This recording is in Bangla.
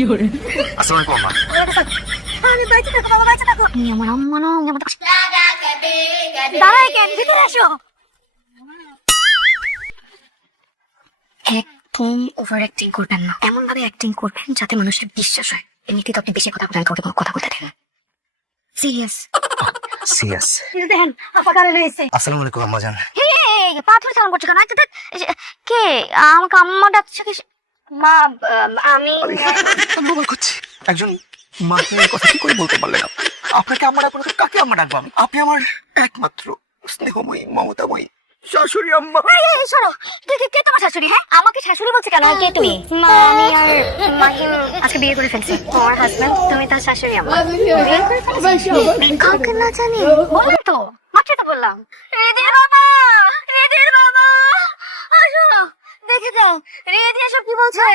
আসসালামু আলাইকুম আম্মা। আমি বাইচে থাকো বাবা, বাইচে থাকো। আমার আম্মা না আমার দাঁড়াই কেন, ভিতরে এসো। একদম ওভার অ্যাক্টিং করবেন না, এমন ভাবে অ্যাক্টিং করবেন যাতে মানুষের বিশ্বাস হয়। এমনিতে তো আপনি বেশি কথা বলেন, কাউকে কোনো কথা বলতে দেন। Serious serious. দেখেন আপা কারে রয়েছে। আসসালামু আলাইকুম আম্মা জান। পাথর চালান করছে কেন? কে? আমাকে আম্মা ডাকছে কি? মা, আমি বল করছি একজন মাকে কথা কি করে বলতে পারলেন আপনি? আপনাকে আম্মা ডাকবো না তো কাকে আম্মা ডাকবো আমি? আপনি আমার একমাত্র স্নেহময়ী মমতাময়ী শাশুড়ি আম্মা। এই সরো, কে তোমার শাশুড়ি? হ্যাঁ, আমাকে শাশুড়ি বলছে কেন? কে তুমি? মা, আমি আর মাহিম আজকে বিয়ে করে ফেলছি। তোমার হাজবেন্ড, তুমি তার শাশুড়ি আম্মা। বিয়ে করে ফেলছি? কাউকে না জানি বললাম তো, মাত্রই তো বললাম। রিদির বাবা, রিদির বাবা আসো, দেখে যাও রিদি এসব কি বলছে।